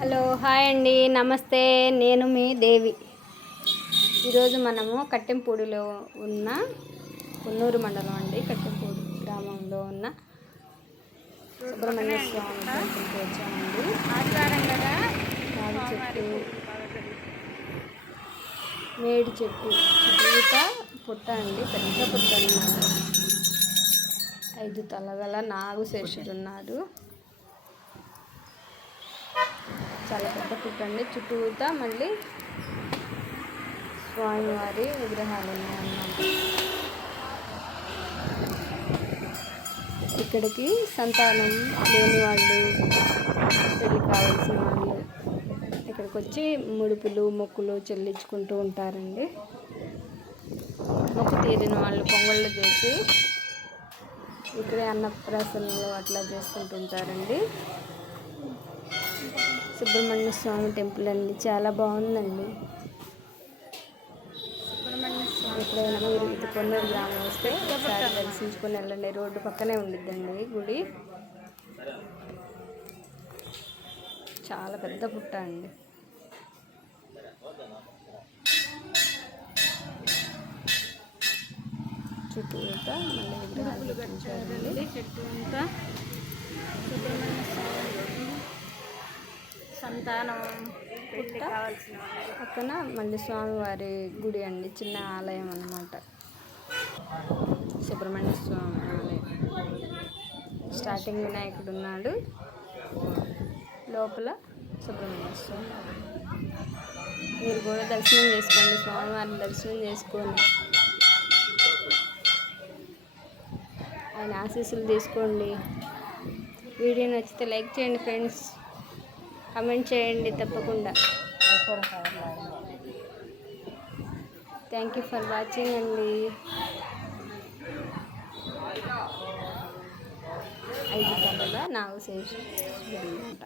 Hello hi అండి. నమస్తే. నేను మీ దేవి. ఈరోజు మనము కట్టెంపూడిలో ఉన్న కొన్నూరు మండలం అండి. కట్టెంపూడి గ్రామంలో ఉన్న సుబ్రహ్మణ్య స్వామి టెంపుల్కి వచ్చామండి. రావి చెట్టు మేడి చెట్టు చుట్టూత పుట్ట అండి. పెద్ద పుట్ట అన్నమాట. ఐదు తలగల నాగు శేషుడు ఉన్నారు. చాలా పెద్ద పుట్ట అండి. చుట్టూతా మళ్ళీ స్వామివారి విగ్రహాలు ఉన్నాయన్నమాట. ఇక్కడికి సంతానం లేని వాళ్ళు పెళ్ళి కావాల్సిన వాళ్ళు ఇక్కడికి వచ్చి ముడుపులు మొక్కులు చెల్లించుకుంటూ ఉంటారండి. మొక్కు తీరిన వాళ్ళు పొంగళ్ళు చేసి ఇక్కడే అన్నప్రాసనలు అట్లా చేసుకుంటుంటారండి. సుబ్రహ్మణ్య స్వామి టెంపుల్ అండి. చాలా బాగుందండి. సుబ్రహ్మణ్య స్వామి ఎప్పుడైనా మీరు ఇది కొన్నూరు గ్రామం వస్తే ఒకసారి దర్శించుకొని వెళ్ళండి. రోడ్డు పక్కనే ఉండిద్దండి గుడి. చాలా పెద్ద పుట్ట అండి. చుట్టూతా మళ్ళీ చెట్టు అంతా సుబ్రహ్మణ్య స్వామి సంతానం వాళ్ళు. పక్కన మళ్ళీ స్వామివారి గుడి అండి చిన్న ఆలయం అన్నమాట. సుబ్రహ్మణ్య స్వామి ఆలయం. స్టార్టింగ్ వినాయకుడు ఉన్నాడు. లోపల సుబ్రహ్మణ్య స్వామి మీరు కూడా దర్శనం చేసుకోండి స్వామివారిని దర్శనం చేసుకోండి. ఆయన ఆశీస్సులు తీసుకోండి. వీడియో నచ్చితే లైక్ చేయండి ఫ్రెండ్స్. కమెంట్ చేయండి తప్పకుండా. థ్యాంక్ యూ ఫర్ వాచింగ్ అండి. ఐదు కలల నాగశేష అనమాట